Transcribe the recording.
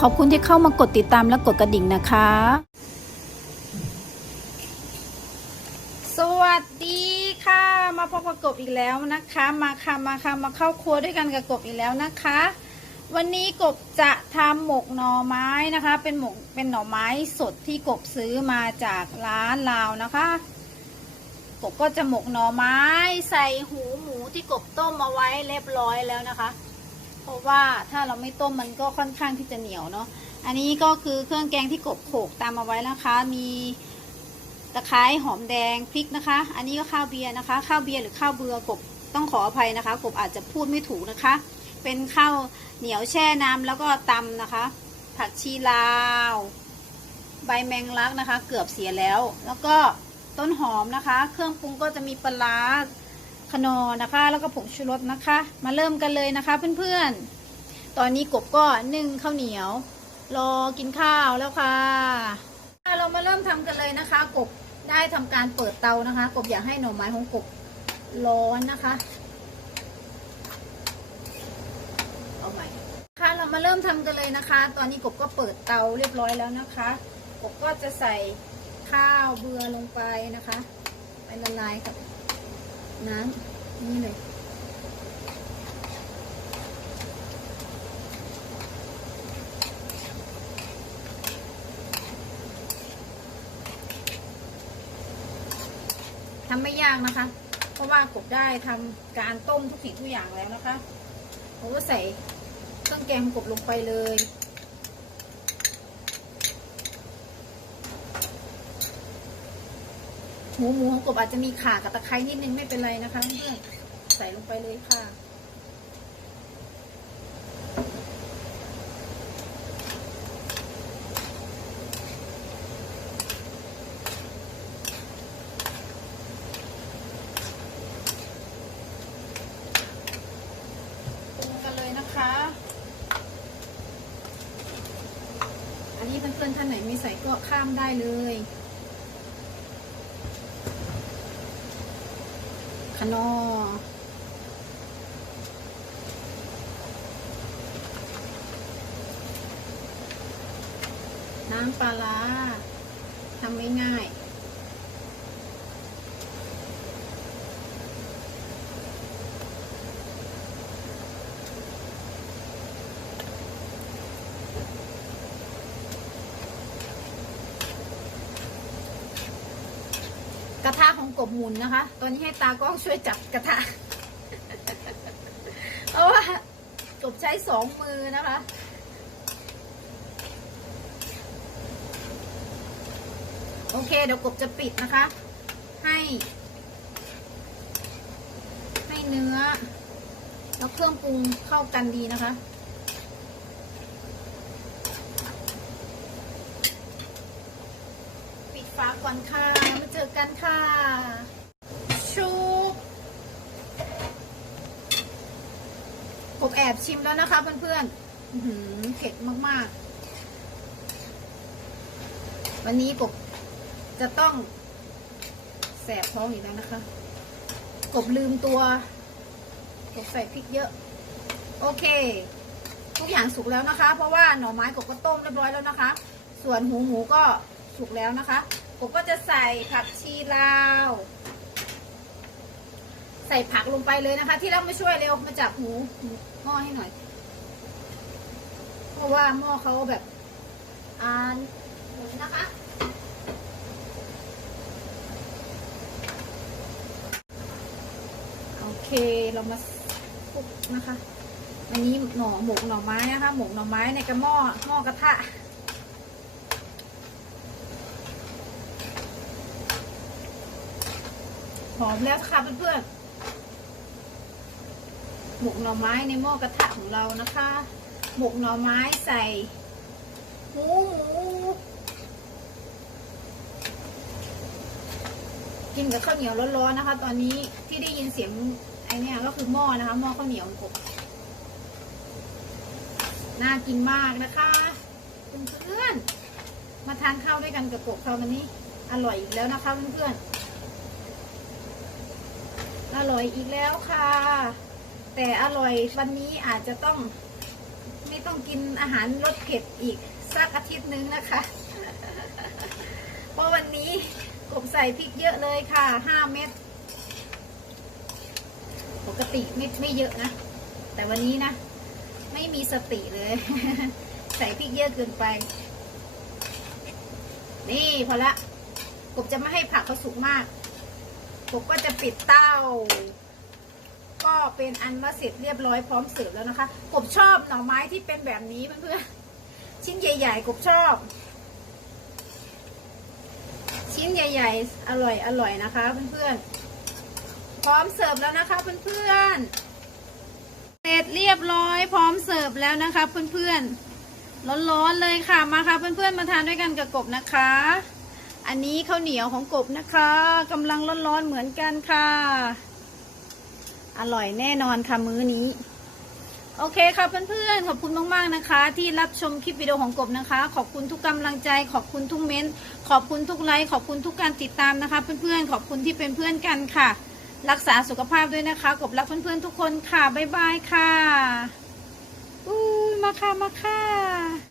ขอบคุณที่เข้ามากดติดตามและกดกระดิ่งนะคะ สวัสดีค่ะ มาพบกับกบอีกแล้วนะคะ มาค่ะมาค่ะมาเข้าครัวด้วยกันกับกบอีกแล้วนะคะ วันนี้กบจะทำหมกหน่อไม้นะคะ เป็นหมกเป็นหน่อไม้สดที่กบซื้อมาจากร้านลาวนะคะกบก็จะหมกหน่อไม้ ใส่หูหมูที่กบต้มเอาไว้เรียบร้อยแล้วนะคะ เพราะว่าถ้าเราไม่ต้มมันก็ค่อนข้างที่จะเหนียวเนาะอันนี้ก็คือเครื่องแกงที่กบโขกตามเอาไว้นะคะ มีตะไคร้หอมแดงพริกนะคะ อันนี้ก็ข้าวเบียร์นะคะ ข้าวเบียร์หรือข้าวเบือกบต้องขออภัยนะคะ กบอาจจะพูดไม่ถูกนะคะ เป็นข้าวเหนียวแช่น้ำแล้วก็ตำนะคะ ผักชีลาว ใบแมงลักนะคะ เกือบเสียแล้ว แล้วก็ต้นหอมนะคะ เครื่องปรุงก็จะมีปลาร้า นอนะคะ แล้วก็ผงชูรสนะคะ มาเริ่มกันเลยนะคะเพื่อนๆ ตอนนี้กบก็นึ่งข้าวเหนียว รอกินข้าวแล้วค่ะเรามาเริ่มทำกันเลยนะคะ กบได้ทำการเปิดเตานะคะ กบอยากให้หน่อไม้ของกบร้อนนะคะเอาใหม่ค่ะเรามาเริ่มทำกันเลยนะคะ ตอนนี้กบก็เปิดเตาเรียบร้อยแล้วนะคะ กบก็จะใส่ข้าวเบือลงไปนะคะ ไปละลายกับ น้ำนี่เลยทำไม่ยากนะคะ เพราะว่ากบได้ทำการต้มทุกสิ่งทุกอย่างแล้วนะคะผมก็ใส่เครื่องแกงกบลงไปเลย หมูหมูของกบอาจจะมีข่ากับตะไคร้นิดนึงไม่เป็นไรนะคะเพื่อนใส่ลงไปเลยค่ะปรุงกันเลยนะคะอันนี้เพื่อนๆท่านไหนไม่ใส่ก็ข้ามได้เลย ขนอน้ำปลาร้าทำง่ายๆ กระทะของกบหมุนนะคะ ตอนนี้ให้ตากล้องช่วยจับกระทะเพราะว่ากบใช้สองมือนะคะโอเคเดี๋ยวกบจะปิดนะคะ ให้ ให้เนื้อ แล้วเครื่องปรุงเข้ากันดีนะคะ ปิดฝาก่อนค่ะ มาเจอกันค่ะ ชุบผมแอบชิมแล้วนะคะเพื่อนๆอื้อหือเผ็ดมากๆ วันนี้กบจะต้องแสบท้องอีกแล้วนะคะ กบลืมตัว กบใส่พริกเยอะ โอเค ทุกอย่างสุกแล้วนะคะ เพราะว่าหน่อไม้กบก็ต้มเรียบร้อยแล้วนะคะ ส่วนหูหมูก็สุกแล้วนะคะ ผมก็จะใส่ผักชีลาว ใส่ผักลงไปเลยนะคะ ที่เราไมาช่วยเร็วมาจับหูหม้อให้หน่อย เพราะว่าหม้อเขาแบบอ่านหมุนนะคะโอเคเรามาคลุกนะคะ อันนี้หน่อหมกหน่อไม้นะคะ หมกหน่อไม้ในกระหม้อหม้อกระทะ หอมแล้วค่ะเพื่อนๆ หมกหน่อไม้ในหม้อกระทะของเรานะคะ หมกหน่อไม้ใส่หมูหมูกินกับข้าวเหนียวร้อนๆนะคะ ตอนนี้ที่ได้ยินเสียงไอเนี่ยก็คือหม้อนะคะหม้อข้าวเหนียวองกบน่ากินมากนะคะเพื่อนๆมาทานข้าวด้วยกันกับกบเขาวันนี้อร่อยอีกแล้วนะคะเพื่อนๆ ร่อยอีกแล้วค่ะ แต่อร่อยวันนี้อาจจะต้อง ไม่ต้องกินอาหารรสเผ็ดอีกสักอาทิตย์นึงนะคะ เพราะวันนี้กบใส่พริกเยอะเลยค่ะห้าเม็ดปกติไม่ไม่เยอะนะ แต่วันนี้นะ ไม่มีสติเลย ใส่พริกเยอะเกินไป นี่พอละกบจะไม่ให้ผักเขาสุกมาก กบก็จะปิดเต้า ก็เป็นอันว่าเสร็จเรียบร้อยพร้อมเสิร์ฟแล้วนะคะ กบชอบหน่อไม้ที่เป็นแบบนี้เพื่อนๆชิ้นใหญ่ ๆ กบชอบ ชิ้นใหญ่ ๆ อร่อยอร่อยนะคะ เพื่อนๆพร้อมเสิร์ฟแล้วนะคะ เพื่อนๆเสร็จเรียบร้อยพร้อมเสิร์ฟแล้วนะคะ เพื่อนๆร้อนๆเลยค่ะมาค่ะ เพื่อนๆมาทานด้วยกันกับกบนะคะ อันนี้ข้าวเหนียวของกบนะคะกำลังร้อนๆเหมือนกันค่ะ อร่อยแน่นอนค่ะมื้อนี้ โอเคค่ะเพื่อนๆ ขอบคุณมากๆนะคะ ที่รับชมคลิปวิดีโอของกบนะคะ ขอบคุณทุกกำลังใจ ขอบคุณทุกเม้นขอบคุณทุกไลค์ขอบคุณทุกการติดตามนะคะ เพื่อนๆ ขอบคุณที่เป็นเพื่อนกันค่ะ รักษาสุขภาพด้วยนะคะ กบรักเพื่อนๆทุกคนค่ะบ๊ายบายค่ะอู้ยมาค่ะมาค่ะ